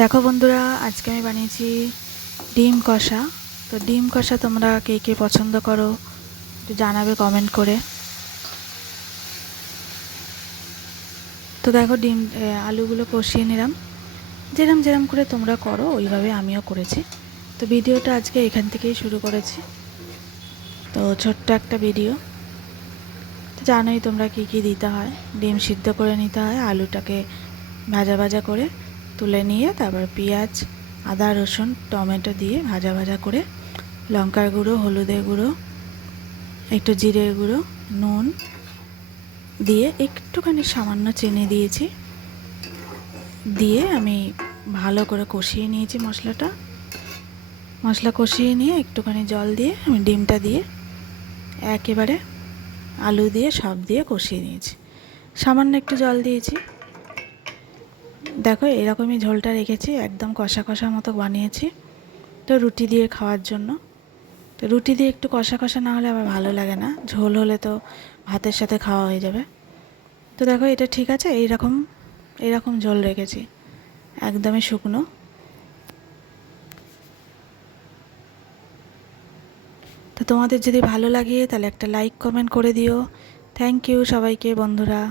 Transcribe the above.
দেখো বন্ধুরা, আজকে আমি বানিয়েছি ডিম কষা। তো ডিম কষা তোমরা কে কে পছন্দ করো একটু জানাবে কমেন্ট করে। তো দেখো আলুগুলো কষিয়ে নিলাম, যেরম যেরম করে তোমরা করো ওইভাবে আমিও করেছি। তো ভিডিওটা আজকে এখান থেকেই শুরু করেছি। তো ছোট্ট একটা ভিডিও। তো জানোই তোমরা কি কি দিতে হয়। ডিম সিদ্ধ করে নিতে হয়, আলুটাকে ভাজা ভাজা করে তুলে নিয়ে তারপর পেঁয়াজ, আদা, রসুন, টমেটো দিয়ে ভাজা ভাজা করে লঙ্কার গুঁড়ো, হলুদের গুঁড়ো, একটু জিরের গুঁড়ো, নুন দিয়ে একটুখানি সামান্য চিনি দিয়েছি, দিয়ে আমি ভালো করে কষিয়ে নিয়েছি মশলা কষিয়ে নিয়ে একটুখানি জল দিয়ে আমি ডিমটা দিয়ে একেবারে আলু দিয়ে সব দিয়ে কষিয়ে নিয়েছি। সামান্য একটু জল দিয়েছি। দেখো এরকমই ঝোলটা রেখেছি, একদম কষা কষা মতো বানিয়েছি। তো রুটি দিয়ে খাওয়ার জন্য। তো রুটি দিয়ে একটু কষা কষা না হলে আবার ভালো লাগে না, ঝোল হলে তো ভাতের সাথে খাওয়া হয়ে যাবে। তো দেখো এটা ঠিক আছে, এইরকম এরকম ঝোল রেখেছি, একদমই শুকনো। তো তোমাদের যদি ভালো লাগে তাহলে একটা লাইক কমেন্ট করে দিও। থ্যাংক ইউ সবাইকে বন্ধুরা।